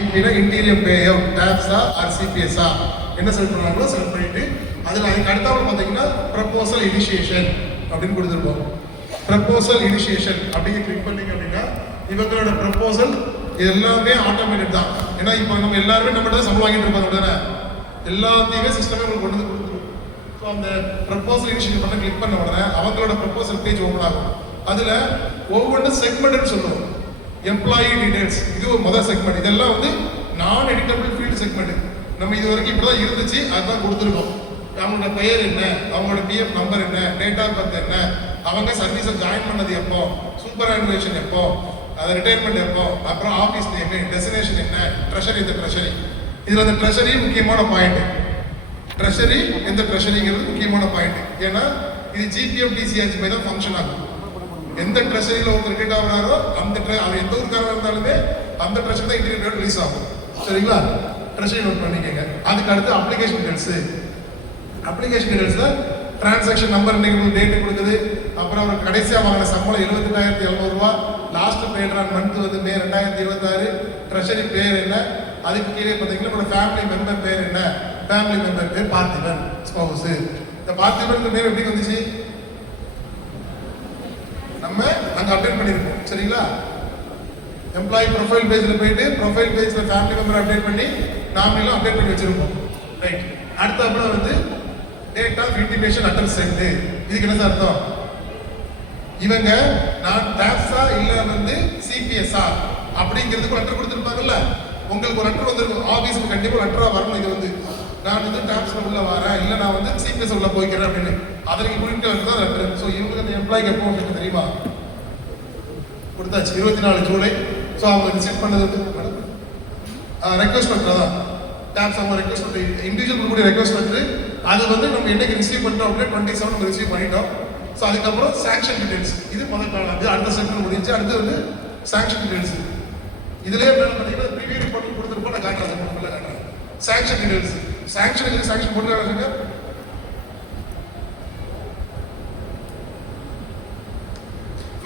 Interior pay out டேப்ஸா R சிபிஎஸ்ஸா என்ன select பண்ணாங்களோ select பண்ணிட்டு அதில் அதுக்கு அடுத்தாப்புல பார்த்தீங்கன்னா ப்ரப்போசல் இனிஷியேஷன் அப்படின்னு கொடுத்துருப்போம். ப்ரப்போசல் இனிஷியேஷன் அப்படிங்க கிளிக் பண்ணீங்க அப்படின்னா இவங்களோட ப்ரப்போசல் இது எல்லாமே ஆட்டோமேட்டட் தான். ஏன்னா இப்போ நம்ம எல்லாருமே நம்மகிட்ட சம்பளம் வாங்கிட்டு இருப்பாங்க உடனே எல்லாத்தையுமே சிஸ்டமே உங்களுக்கு கொண்டு வந்து கொடுத்துரும். ஸோ அந்த ப்ரப்போசல் இனிஷியேஷன் பண்ண கிளிக் பண்ண உடனே அவங்களோட ப்ரப்போசல் பேஜ் ஓப்பன் ஆகும். அதில் ஒவ்வொன்றும் செக்மெண்ட்னு சொல்லுவோம். எம்ப்ளாயி டீடைல்ஸ் இது ஒரு முதல் செக்மெண்ட். இதெல்லாம் வந்து நான் எடிட்டபிள் ஃபீல்டு செக்மெண்ட். நம்ம இது வரைக்கும் இப்படி தான் இருந்துச்சு, அதுதான் கொடுத்துருக்கோம். அவங்களோட பெயர் என்ன, அவங்களோட பிஎஃப் நம்பர் என்ன, டேட் ஆஃப் பர்த் என்ன, அவங்க சர்வீஸை ஜாயின் பண்ணது எப்போ, சூப்பர் ஆனுவேஷன் எப்போ, அது ரிட்டையர்மெண்ட் எப்போ, அப்புறம் ஆஃபீஸ் நேமு, டெஸ்டினேஷன் என்ன, ட்ரெஷரி இந்த ட்ரெஷரி. இதில் அந்த ட்ரெஷரி முக்கியமான பாயிண்ட். ட்ரெஷரி எந்த ட்ரெஷரிங்கிறது முக்கியமான பாயிண்ட். ஏன்னா இது ஜிபிஎஃப் டிசிஆர்ஜி பை தான் ஃபங்க்ஷன் ஆகும். எந்த ட்ரெஷரியில் ஒருத்தர் ரிட்டீட் ஆகிறாரோ அந்த அவர் எந்த ஊருக்காரர் இருந்தாலுமே அந்த ட்ரெஷரி தான் இன்டீரியர் ரிலீஸ் ஆகும். சரிங்களா? ட்ரெஷரி நோட் பண்ணிக்கோங்க. அதுக்கு அடுத்து அப்ளிகேஷன் டீடைல்ஸு. அப்ளிகேஷன் டீடைல்ஸில் டிரான்சாக்ஷன் நம்பர் இன்னைக்கு டேட்டு கொடுக்குது. அப்புறம் அவர் கடைசியாக வாங்கின சம்பளம் 28,700 ரூபா. லாஸ்ட் பேய்டான மந்த் வந்து மே 2026. ட்ரெஷரி பேர் என்ன, அதுக்கு கீழே பார்த்தீங்கன்னா நம்மளோட ஃபேமிலி மெம்பர் பேர் என்ன, ஃபேமிலி மெம்பர் பேர் பார்த்திபன் ஸ்பௌஸு. இந்த பார்த்திபன் பேர் எப்படி வந்துச்சு, நம்ம அங்கே அப்டேட் பண்ணியிருக்கோம். சரிங்களா? எம்ப்ளாயி ப்ரொஃபைல் பேஜில் போயிட்டு ப்ரொஃபைல் பேஜில் ஃபேமிலி மெம்பர் அப்டேட் பண்ணி நாமினெல்லாம் அப்டேட் பண்ணி வச்சிருப்போம். ரைட். அடுத்த அப்புறம் வந்து date of intimation address sent. இதுக்கு என்ன சார் அர்த்தம்? இவங்க நான் டேப்ஸா இல்லை வந்து சிபிஎஸ்ஆ அப்படிங்கிறதுக்கு லெட்டர் கொடுத்துருப்பாங்கல்ல. உங்களுக்கு ஒரு லெட்டர் வந்துருக்கும், ஆஃபீஸுக்கு கண்டிப்பாக லெட்டராக வரணும். இது வந்து நான் வந்து டேப்ஸில் உள்ள வரேன், இல்லை நான் வந்து சிபிஎஸ் உள்ள போய்க்கிறேன் அப்படின்னு அதற்கு குறிப்பிட்ட லெட்டர் தான் லெட்டர். ஸோ இவங்களுக்கு அந்த எம்ப்ளாய்க்கு எப்போ உங்களுக்கு தெரியுமா கொடுத்தாச்சு 24 ஜூலை. ஸோ அவங்க ரிசீவ் பண்ணது வந்து ரெக்வஸ்ட் லெட்டர் தான். டேப்ஸ் அவங்க ரெக்வஸ்ட் லெட்டர் இண்டிவிஜுவல் கொடுக்கக்கூடிய ரெக்வஸ்ட் லெட்டர். அது வந்து நம்ம என்னைக்கு ரிசீவ் பண்ணிட்டோம் அப்படின்னா 27 நம்ம ரிசீவ் பண்ணிட்டோம். ஸோ அதுக்கப்புறம் சாங்ஷன் டீடைல்ஸ். இது முதல் காலம். அது அடுத்த செக்ஷன் முடிஞ்சு அடுத்து வந்து சாங்ஷன் டீடைல்ஸ். இதுலேயே மேலே பார்த்தீங்கன்னா ப்ரீவியூ ரிப்போர்ட் கொடுத்துருப்போம். நான் காட்டுறேன், ஃபுல்லாக காட்டுறேன். Sanction details. சாங்ஷனுக்கு சாங்ஷன் போட்டுருக்காங்க.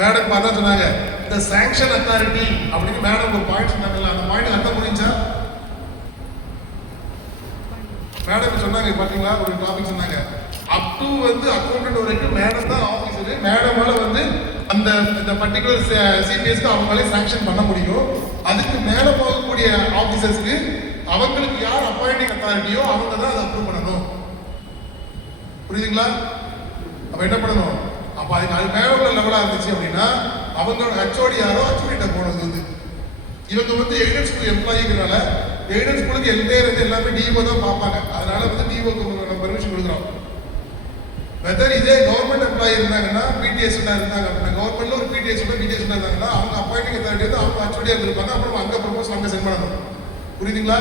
மேடம் பார்த்தா சொன்னாங்க இந்த சாங்ஷன் அத்தாரிட்டி அப்படின்னு மேடம் ஒரு பாயிண்ட் சொன்னாங்கல்ல, அந்த பாயிண்ட் அர்த்தம் புரிஞ்சா மேடம் சொன்னாங்க. பார்த்தீங்களா? ஒரு டாபிக் சொன்னாங்க. அப் டு வந்து அக்கௌண்டன்ட் வரைக்கும் மேடம் தான் ஆஃபீஸரு. மேடமால வந்து அந்த இந்த பர்டிகுலர் சிபிஎஸ்க்கு அவங்களே சாங்ஷன் பண்ண முடியும். அதுக்கு மேலே போகக்கூடிய ஆஃபீஸர்ஸ்க்கு அவங்களுக்கு யார் அப்பாயிண்டிங் அத்தாரிட்டியோ அவங்க தான் அதை அப்ரூவ் பண்ணணும். புரியுதுங்களா? அப்போ என்ன பண்ணணும்? அப்போ அதுக்கு அது மேலே உள்ள லெவலாக இருந்துச்சு அப்படின்னா அவங்களோட ஹெச்ஓடி யாரோ ஹெச்ஓடிட்ட போனது வந்து இவங்க வந்து எய்டட் ஸ்கூல் எம்ப்ளாயிங்கிறனால எய்டட் ஸ்கூலுக்கு எல்லாமே டிஓ தான் பார்ப்பாங்க. அதனால வந்து டிஓக்கு நம்ம பெர்மிஷன் கொடுக்குறோம். வெதர் இதே கவர்மெண்ட் எம்ப்ளாயி இருந்தாங்கன்னா பிடிஎஸ் இருந்தாங்க அப்படின்னா கவர்மெண்ட்ல ஒரு பிடிஎஸ் இருந்தாங்கன்னா அவங்க அப்பாயிண்டிங் அத்தாரிட்டி வந்து அவங்க ஹெச்ஓடியா இருந்திருப்பாங்க. அப்புறம் அங்கே ப்ரொபோஸ் அங்கே சென்ட் பண்ணணும். புரியுதுங்களா?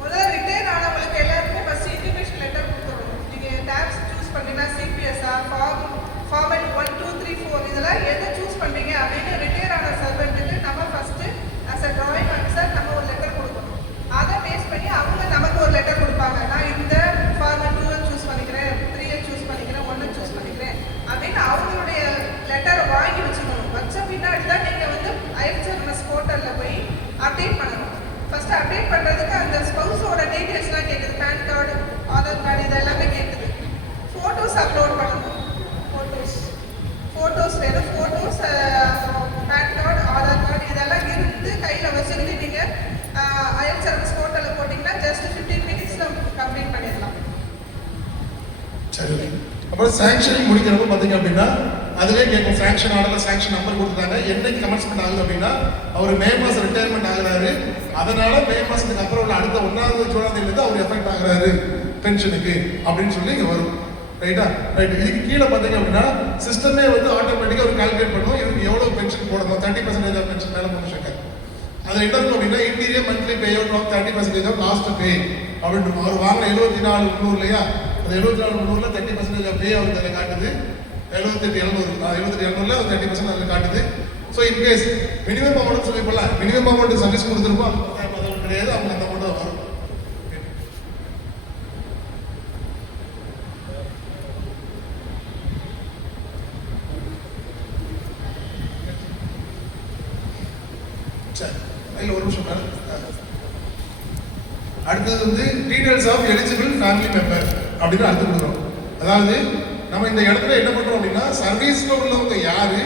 முதல்ல ரிட்டையர் ஆனவங்களுக்கு எல்லாருமே ஃபர்ஸ்ட் இன்டிமேஷன் லெட்டர் கொடுத்துருவோம். நீங்கள் டேப்ஸ் சூஸ் பண்ணீங்கன்னா சிபிஎஸ்ஆ ஃபார்மேட் 1 2 3 4 இதெல்லாம் எதை சூஸ் பண்ணுறீங்க அப்படின்னு ரிட்டையர் ஆன சர்வெண்ட்டுக்கு நம்ம first as a drawing officer நம்ம ஒரு லெட்டர் கொடுக்கணும். அதை பேஸ் பண்ணி அவங்க நமக்கு ஒரு லெட்டர் கொடுப்பாங்க. நான் இந்த ஃபார்மேட் 2 சூஸ் பண்ணிக்கிறேன், 3 சூஸ் பண்ணிக்கிறேன், 1 சூஸ் பண்ணிக்கிறேன் அப்படின்னு அவங்களுடைய லெட்டரை வாங்கி வச்சுக்கணும். வச்ச பின்னாடி தான் நீங்கள் வந்து ஐஎஃப்எஸ் போர்ட்டலில் போய் அப்டேட் பண்ணணும். ஃபர்ஸ்ட் அப்டேட் பண்ணுறதுக்கு அந்த ஸ்பௌஸோட டீட்டெயில்ஸ்லாம் கேட்குது. பேன் கார்டு, ஆதார் கார்டு இதெல்லாமே கேட்குது. ஃபோட்டோஸ் அப்லோட் பண்ணணும். ஃபோட்டோஸ் வேணும். Photos, PAN card, Aadhaar card இதெல்லாம் இருந்து கையில் வச்சுக்கிட்டு நீங்கள் ஐஎஃப்எஸ் போர்ட்டலில் போட்டிங்கன்னா ஜஸ்ட் 15 மினிட்ஸில் கம்ப்ளீட் பண்ணிடலாம். சரி. அப்புறம் சாங்ஷனிங் முடிக்கிறப்ப பார்த்தீங்க அப்படின்னா அதிலே கேட்கும் சாங்ஷன் ஆர்டரில் சாங்ஷன் நம்பர் கொடுத்துட்டாங்க. என்னைக்கு கமென்ஸ்மெண்ட் ஆகுது அப்படின்னா அவர் மே மாதம் ரிட்டையர்மெண்ட் ஆகுறாரு. அதனால மே மாதத்துக்கு அப்புறம் உள்ள அடுத்த 1வது ஜூனாந்தேதியிலேருந்து அவர் எஃபெக்ட் ஆகுறாரு பென்ஷனுக்கு அப்படின்னு சொல்லி இங்கே வரும். ரைட்டா? ரைட். இதுக்கு கீழே பார்த்தீங்க அப்படின்னா சிஸ்டமே வந்து ஆட்டோமேட்டிக்காக ஒரு கால்குலேட் பண்ணும். இவருக்கு எவ்வளோ பென்ஷன் போடணும். 30% ஆஃப் பென்ஷன் மேலே போட்டு அதில் என்ன இருக்கும் அப்படின்னா interior monthly pay out of 30% of last pay அப்படின்னு அவர் வாங்கின 74,300 இல்லையா, அந்த 74,300ல் 30% ஆஃப் பே அவருக்கு அதில் காட்டுது. 78,700 அது 30% அதில் காட்டுது. ஸோ இன்கேஸ் மினிமம் அமௌண்ட் சொல்லிப்போம்ல, மினிமம் அமௌண்ட் சர்வீஸ் கொடுத்துருப்போம் அது கிடையாது, அவங்க அந்த அமௌண்ட் தான் வரும். சரி, அதில் ஒரு நிமிஷம் அடுத்தது வந்து details of eligible family member அப்படின்னு அடுத்து கொடுக்குறோம். அதாவது நம்ம இந்த இடத்துல என்ன பண்றோம் அப்படின்னா சர்வீஸ்ல உள்ளவங்க யாரு,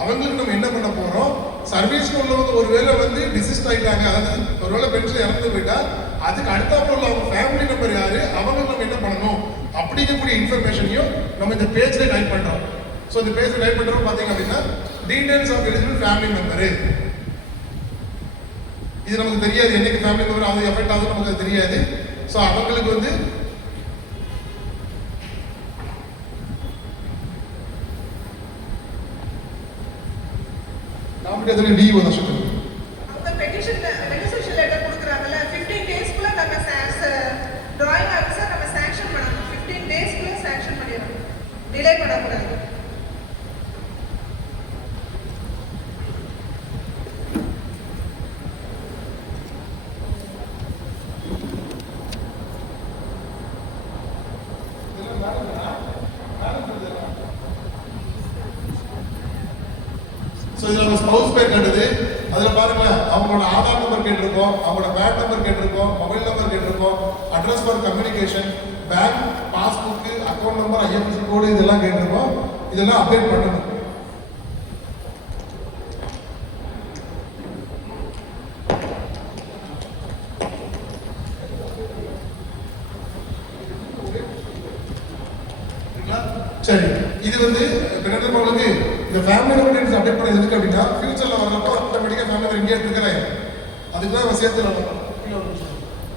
அவங்களுக்கு நம்ம என்ன பண்ண போறோம், சர்வீஸ்ல உள்ளவங்க ஒருவேளை வந்து டிசிஸ்ட் ஆயிட்டாங்க, அதாவது ஒருவேளை பென்ஷன் இறந்து போயிட்டா அதுக்கு அடுத்தாப்புல உள்ள அவங்க ஃபேமிலி மெம்பர் யாரு, அவங்களுக்கு நம்ம என்ன பண்ணணும் அப்படிங்கக்கூடிய இன்ஃபர்மேஷனையும் நம்ம இந்த பேஜ்ல டைப் பண்றோம். ஸோ இந்த பேஜ்ல டைப் பண்றோம் பாத்தீங்க அப்படின்னா details of eligible family member. இது நமக்கு தெரியாது, என்னைக்கு ஃபேமிலி மெம்பர் ஆகுது எஃபெக்ட் ஆகுது நமக்கு அது தெரியாது. ஸோ அவங்களுக்கு வந்து காம்படிஷன் டி வந்து சொல்லுங்க. அவங்க பெட்டிஷன் ரெஜிஸ்ட்ரேஷன் லெட்டர் கொடுக்குறாங்கல்ல 15 டேஸ்க்குள்ள நம்ம டிராயிங் ஆஃபீஸர் நம்ம சாங்ஷன் பண்ணணும். 15 டேஸ்க்குள்ள சாங்ஷன் பண்ணிடணும், டிலே பண்ணக்கூடாது. ஸோ இதில் நம்ம ஸ்பவுஸ் பேர் கட்டுது, அதில் பாருங்களேன் அவங்களோட ஆதார் நம்பர் கேட்டிருக்கோம், அவங்களோட பேட் நம்பர் கேட்டிருக்கோம், மொபைல் நம்பர் கேட்டிருக்கோம், address for communication, bank passbook, account number, IFSC கோடு இதெல்லாம் கேட்டிருக்கோம். இதெல்லாம் அப்டேட் பண்ணணும். சரி, இது வந்து உங்களுக்கு இந்த ஃபேமிலி மெம்பர்ஸ் அப்டேட் பண்ண எதுக்கு அப்படின்னா ஃபியூச்சர்ல வரப்போ ஆட்டோமேட்டிக்கா ஃபேமிலி மெம்பர் இங்கே இருக்கிறாங்க, அதுக்கு தான் நம்ம சேர்த்துறோம்.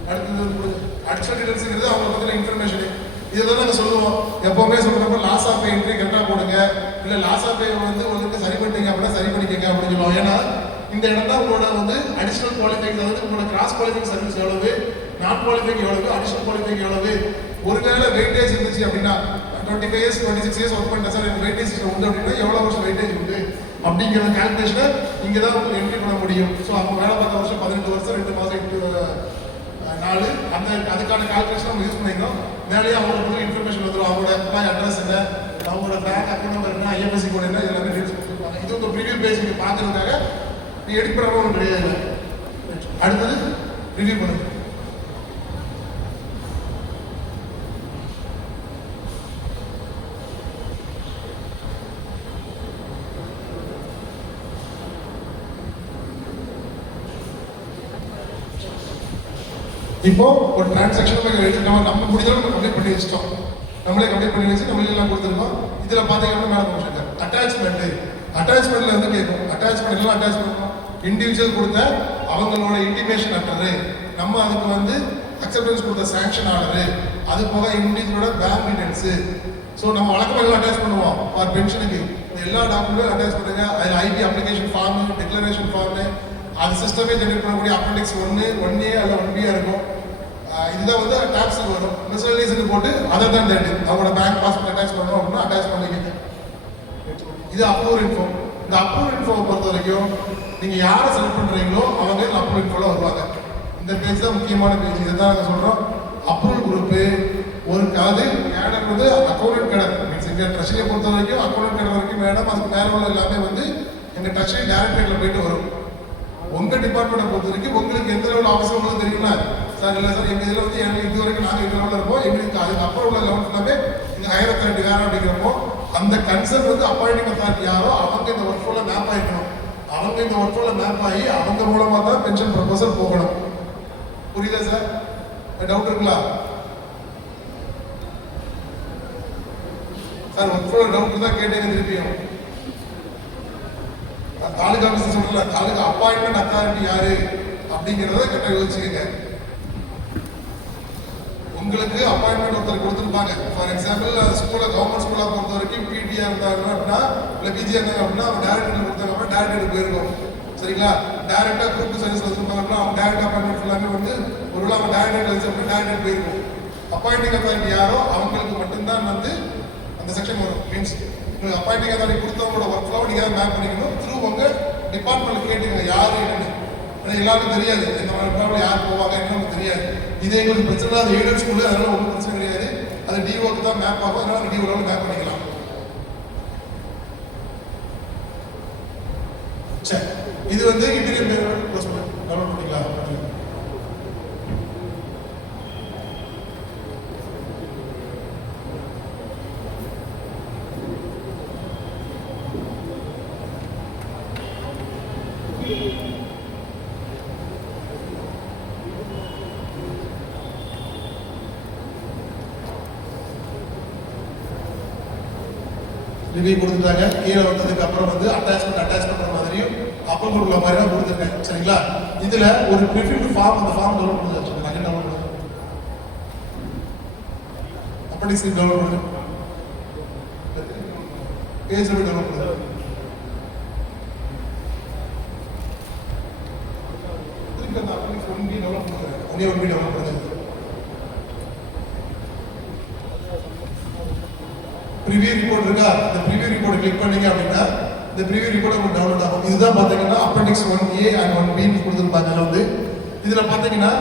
அடுத்தது வந்து அடிஷனல் டீடைல்ஸ்ங்கிறது அவங்க பத்தின இன்ஃபர்மேஷன். இதெல்லாம் நாங்கள் சொல்லுவோம், எப்பவுமே சொல்றப்ப லாஸ் ஆஃப் பே என்ட்ரி கரெக்டாக போடுங்க, இல்லை லாஸ் ஆஃப் பே வந்து உங்களுக்கு சரி பண்ணிட்டீங்க அப்படின்னா சரி பண்ணிக்கங்க அப்படின்னு சொல்லுவோம். ஏன்னா இந்த இடம் தான் உங்களோட வந்து அடிஷனல் குவாலிஃபைங், அதாவது உங்களோட கிராஸ் குவாலிஃபைங் சர்வீஸ் எவ்வளவு, நான் குவாலிஃபைங் எவ்வளவு, அடிஷனல் குவாலிஃபைங் எவ்வளவு, ஒருவேளை வெயிட்டேஜ் இருந்துச்சு அப்படின்னா 25 இயர்ஸ் 26 இயர்ஸ் ஒர்க் பண்ண சார் எனக்கு வெயிட்டேஜ் உண்டு அப்படின்னா எவ்வளோ வருஷம் வெயிட்டேஜ் உண்டு அப்படிங்கிற கால்குலேஷனை இங்கே தான் உங்களுக்கு என்ட்ரி பண்ண முடியும். ஸோ அவங்க வேலை பார்த்த வருஷம் 18 வருஷம் 2 மாதம் 8 நாள் அந்த அதுக்கான கால்குலேஷன் நம்ம யூஸ் பண்ணிக்கிறோம். மேலேயே அவங்களுக்கு வந்து இன்ஃபர்மேஷன் வந்துடும், அவங்களோட எம்ப்ளாய் அட்ரஸ் என்ன, அவங்களோட பேங்க் அக்கௌண்ட் நம்பர் என்ன, ஐஎஃப்எஸ்சி கோட் என்ன, எல்லாமே டீல்ஸ் கொடுத்துருப்பாங்க. இது உங்கள் ப்ரிவியூ பேஜ் நீங்கள் பார்க்கறதுக்காக நீ எடிட் பண்ணுற ஒன்றும் கிடையாது. அடுத்தது ரிவ்யூ பண்ணுங்க. இப்போ ஒரு டிரான்சாக்ஷன் நம்ம முடிஞ்சாலும் நம்ம கம்ப்ளீட் பண்ணி வச்சிட்டோம், நம்மளே கம்ப்ளீட் பண்ணி வச்சு நம்மளே எல்லாம் கொடுத்துருக்கோம். இதில் பார்த்தீங்கன்னா மேலே போச்சுங்க அட்டாச்மெண்ட்ல வந்து கேட்கும், அட்டாச்மெண்ட் எல்லாம் அட்டாச் பண்ணணும். இண்டிவிஜுவல் கொடுத்த அவங்களோட இன்டிமேஷன் லெட்டரு, நம்ம அதுக்கு வந்து அக்செப்டன்ஸ் கொடுத்த சாங்ஷன் ஆர்டரு, அது போக இண்டிவிஜுவலோட பேங்க் டீடைல்ஸு. ஸோ நம்ம வழக்கமாக எல்லாம் அட்டாச் பண்ணுவோம் ஃபார் பென்ஷனுக்கு எல்லா டாக்குமெண்ட்டும் அட்டாச் பண்ணுங்க. அதில் IP application form, declaration form, அது சிஸ்டமே ஜென்ரேட் பண்ணக்கூடிய அப்ரெண்டிக்ஸ் 1A அல்ல 1B இருக்கும். இதுதான் வந்து டாக்ஸுக்கு வரும். மிஸ்லீனியஸ்க்கு போட்டு அதை தான் தேட்டு அவங்களோட பேங்க் பாஸ்புக் அட்டாச் பண்ணணும் அப்படின்னா அட்டாச் பண்ணிக்கிங்க. இது அப்ரூவல் இன்ஃபோ. இந்த அப்ரூவல் இன்ஃபோவை பொறுத்த வரைக்கும் நீங்கள் யாரை செலக்ட் பண்ணுறீங்களோ அவங்க இந்த அப்ரூவல் இன்ஃபோவில் வருவாங்க. இந்த பேஜ் தான் முக்கியமான பேஜ். இதை தான் நாங்கள் சொல்கிறோம். அப்ரூவல் குரூப்பு ஒரு அதாவது கேடர் வந்து அக்கௌண்ட் கேடர் மீன்ஸ் எங்கள் ட்ரெஷரியை பொறுத்த வரைக்கும் அக்கௌண்ட் கேடர் வரைக்கும் மேடம், அதுக்கு மேலே உள்ள எல்லாமே வந்து எங்கள் ட்ரெஷரி டைரக்டரில் போயிட்டு வரும். உங்கள் டிபார்ட்மெண்ட்டை பொறுத்த வரைக்கும் உங்களுக்கு எந்த லெவலில் அவசியம் உள்ளது தெரியுங்களா சார்? இல்லை சார் எங்கள் இதில் வந்து எங்களுக்கு இது வரைக்கும் நாங்கள் இந்த லெவலில் இருப்போம், எங்களுக்கு அதுக்கு அப்புறம் உள்ள லெவல் ஃபுல்லாமே எங்கள் ஹையர் அத்தாரிட்டி வேறு அப்படிங்கிறப்போ அந்த கன்சர்ன் வந்து அப்பாயிண்டிங் அத்தாரிட்டி யாரோ அவங்க இந்த ஒர்க் ஃப்ளோவில் மேப் ஆகிக்கணும். அவங்க இந்த ஒர்க் ஃப்ளோவில் மேப் ஆகி அவங்க மூலமாக தான் பென்ஷன் ப்ரொபோசல் போகணும். புரியுதா சார்? டவுட் இருக்குங்களா சார்? ஒர்க் ஃப்ளோவில் டவுட் தான் கேட்டேங்க திருப்பியும். தாலுகா ஆஃபீஸ் சொல்லல, தாலுகா அப்பாயின்மெண்ட் அத்தாரிட்டி யாரு அப்படிங்கிறத கரெக்டாக யோசிச்சுக்கங்க. உங்களுக்கு அப்பாயின்மெண்ட் ஒருத்தர் கொடுத்துருப்பாங்க. ஃபார் எக்ஸாம்பிள் ஸ்கூலில் கவர்மெண்ட் ஸ்கூலாக பொறுத்த வரைக்கும் பிடிஆர் இருந்தாங்க அப்படின்னா இல்லை பிஜி இருந்தாங்க அப்படின்னா அவங்க டேரக்டர் கொடுத்தாங்க அப்படின்னா டேரக்டருக்கு போயிருக்கும். சரிங்களா? டேரக்டாக குரூப் சர்வீஸ் வச்சுருப்பாங்க அப்படின்னா அவங்க டேரக்ட் அப்பாயின்மெண்ட் ஃபுல்லாமே வந்து ஒருவேளை அவங்க டேரக்டர் கழிச்சு அப்படின்னா டேரக்டர் போயிருக்கும். அப்பாயிண்டிங் அத்தாரிட்டி யாரோ அவங்களுக்கு மட்டும்தான் வந்து அந்த செக்ஷன் வரும். மீன்ஸ் உங்களுக்கு அப்பாயிண்டிங் அத்தாரிட்டி கொடுத்தவங்களோட ஒர்க் ஃப்ளோ நீங்கள் தான் மேப் பண்ணிக்கணும். த்ரூ உங்கள் டிபார்ட்மெண்ட் கேட்டுங்க யார் என்னன்னு. ஆனால் எல்லாருக்கும் தெரியாது இந்த மாதிரி ப்ராப்ளம் யார் போவாங்க என்ன நமக்கு தெரியாது. இது எங்களுக்கு பிரச்சனை, அது எய்டட் ஸ்கூலு, அதனால ஒன்றும் பிரச்சனை கிடையாது. அது டிஓக்கு தான் மேப் ஆகும், அதனால டிஓவில் மேப் பண்ணிக்கலாம். சரி, இது வந்து இன்டீரியர் டெவலப் பண்ணிக்கலாம். ரிவ்யூ கொடுத்துட்டாங்க. கீழே வந்ததுக்கு அப்புறம் வந்து அட்டாச் பண்ணுற மாதிரியும் அப்ரூவல் உள்ள மாதிரி தான் கொடுத்துருக்கேன். சரிங்களா? இதுல ஒரு ப்ரிஃபில்டு ஃபார்ம், அந்த ஃபார்ம் டவுன்லோட் பண்ணி வச்சுருக்கேன். நான் டவுன்லோட் பண்ணுறேன். அப்படி டவுன்லோட் பண்ணுறேன். பேஜ் எப்படி டவுன்லோட் பண்ணுறேன்? திருப்பி அந்த அப்படி ஒன் பி டவுன்லோட் பண்ணுறேன். ஒன்னே ஒன் பி டவுன்லோட் பண்ணுறேன். ப்ரிவியூ ரிப்போர்ட் இருக்கா? இந்த ப்ரிவியூ ரிப்போர்ட் கிளிக் பண்ணீங்க அப்படின்னா இந்த ப்ரிவியூ ரிப்போர்ட் உங்களுக்கு டவுன்லோட் ஆகும். இதுதான் பார்த்தீங்கன்னா அப்பெண்டிக்ஸ் 1A அண்ட் 1B கொடுத்துருப்பாங்க. அதில் வந்து இதில் பார்த்தீங்கன்னா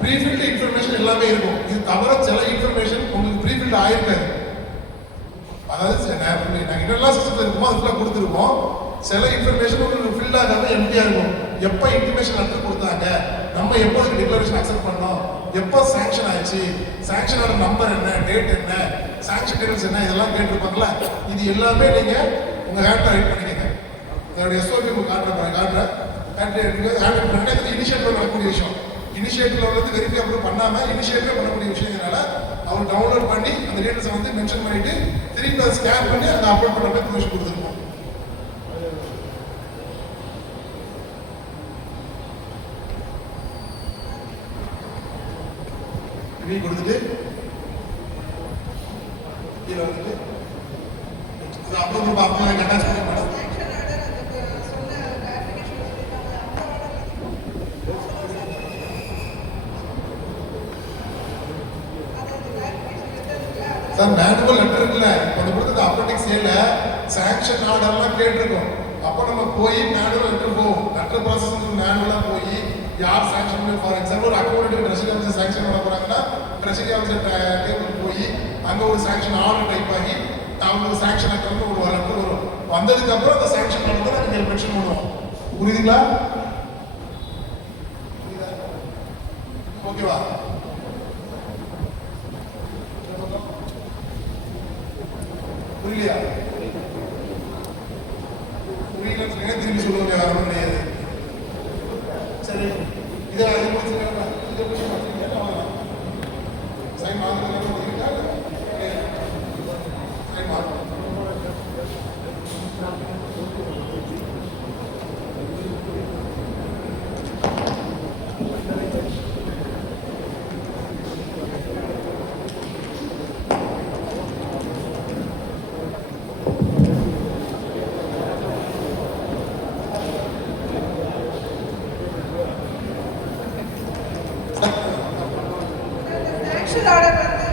ப்ரீஃபில்டு இன்ஃபர்மேஷன் எல்லாமே இருக்கும். இது தவிர சில இன்ஃபர்மேஷன் உங்களுக்கு ப்ரீஃபில்டு ஆயிருக்காது. அதாவது நாங்கள் என்னெல்லாம் சிஸ்டத்தில் இருக்குமோ அதுக்குள்ள கொடுத்துருக்கோம். சில இன்ஃபர்மேஷன் உங்களுக்கு ஃபில் ஆகாத எம்டியாக இருக்கும். எப்போ இன்டிமேஷன் லெட்டர் கொடுத்தாங்க, நம்ம எப்போதுக்கு டிக்ளரேஷன் அக்செப்ட் பண்ணோம், எப்போ சாங்ஷன் ஆயிடுச்சு, சாங்ஷனோட நம்பர் என்ன, டேட் என்ன, சாங்ஷன் டீடைல்ஸ் என்ன, இதெல்லாம் கேட்டிருப்பாங்களா. இது எல்லாமே நீங்கள் உங்கள் ஹேண்டில் ரைட் பண்ணிக்கங்க. இதோட எஸ்ஓபி உங்களுக்கு காட்டுறேன். இனிஷியேட்டிவ் பண்ணக்கூடிய விஷயம். இனிஷியேட்டிவ்ல வந்து வெரிஃபை அப்ரூவ் பண்ணாமல் இனிஷியேட்டிவ் பண்ணக்கூடிய விஷயங்களால அவர் டவுன்லோட் பண்ணி அந்த டீடைல்ஸை வந்து மென்ஷன் பண்ணிட்டு திருப்பி அதை ஸ்கேன் பண்ணி அதை அப்லோட் பண்ண போய் ப்ரொவிஷன் கொடுத்துருக்கோம். ரிவ்யூ கொடுத்துட்டு கீழே வந்துட்டு அப்ரூவல் பார்ப்போம். அட்டாச் பண்ணி மேடம் சார் மேனுவல் லெட்டர் இருக்குல்ல, இப்போ அந்த கொடுத்தது அப்பெண்டிக்ஸ் ஏல சாங்ஷன் ஆர்டர்லாம் கேட்டிருக்கோம். அப்போ நம்ம போய் மேனுவல் லெட்டர் போவோம். லெட்டர் ப்ராசஸிங் மேனுவலாக போய் யார் சாங்ஷன் பண்ணி, ஃபார் எக்ஸாம்பிள் ஒரு அக்கௌண்ட் ட்ரெஷரி ஆஃபீஸர் சாங்ஷன் பண்ண போகிறாங்கன்னா ட்ரெஷரி ஆஃபீஸர் டேபிளுக்கு போய் அங்கே ஒரு சாங்ஷன் ஆர்டர் டைப் ஆகி அவங்களுக்கு சாங்ஷன் லெட்டர்னு ஒரு லெட்டர் வரும். வந்ததுக்கப்புறம் அந்த சாங்ஷன் ஆர்டர் தான் நாங்கள் மென்ஷன் பண்ணுவோம். புரியுதுங்களா? ஓகேவா? புரியலையா? புரியலன்னு திரும்பி சொல்லுவாங்க. வேற ஒன்றும் கிடையாது. சரி, இதை சைன் வாங்குறது சைன் வாங்க. ஆக்ஷன் ஆர்டர் வந்து